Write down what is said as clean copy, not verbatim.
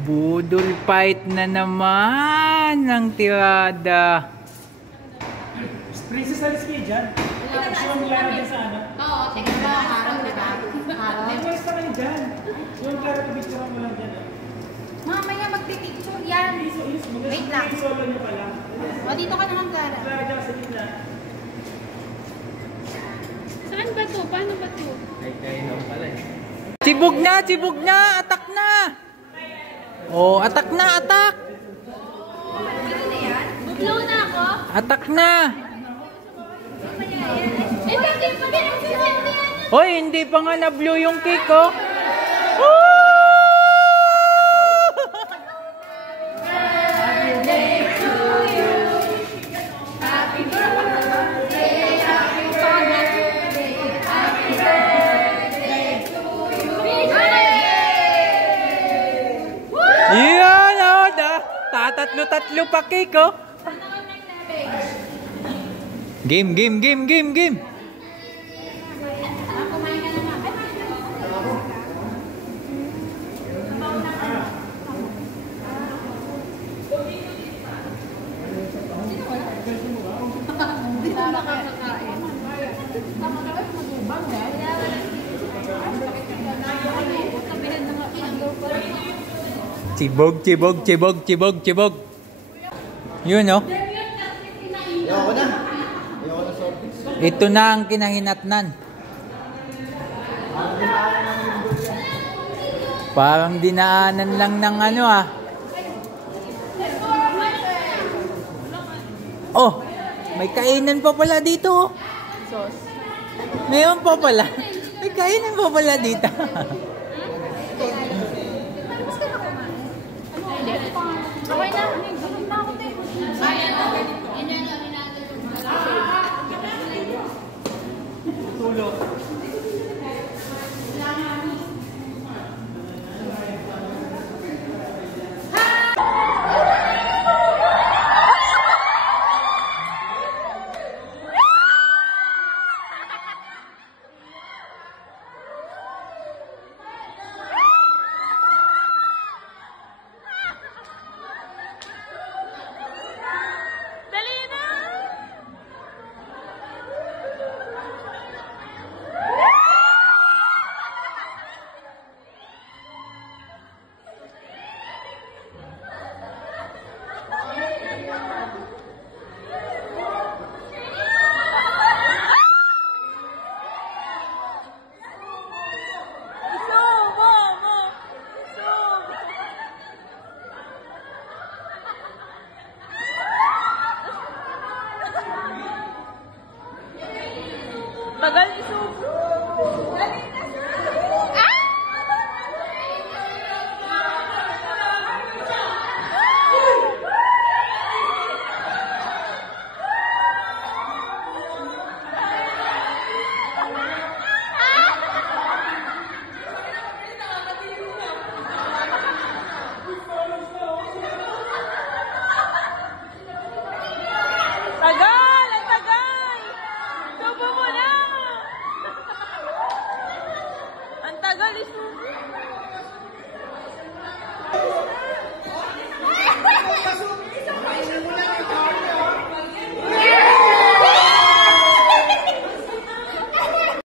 Budol fight na naman ng tirada. Princess alis kayo dyan. Gusto mo Clara dyan sa ano? Oo, teka lang. Harap, diba? Harap. May pwes ka kayo dyan. Yung Clara, pipicture mo lang dyan. Mamaya magpipicture yan. Wait lang. Solo niya pala. O, dito ka naman, Clara. Clara dyan sa gitna. Saan ba to? Paano ba to? Ay, kayo pala eh. Sibog na! Sibog na! Atak na! Oh, atak na! Atak! Blow na ako? Atak na! Eh, bakit pa rin ang sisindi yan? Hoy, hindi pa nga na-blue yung cake, oh! Yan, oh! Tatatlo-tatlo pa cake, oh! Game, game, game, game, game! Chibog, chibog, chibog, chibog, chibog. Yun, oh. Ayoko na. Ayoko na soft. Ito na ang kinahinatnan. Parang dinaanan lang ng ano, ah. Oh, may kainan pa pala dito, oh. Sauce. Mayroon pa pala. May kainan pa pala dito. Okay na. Gutom na ako, te. Tulog.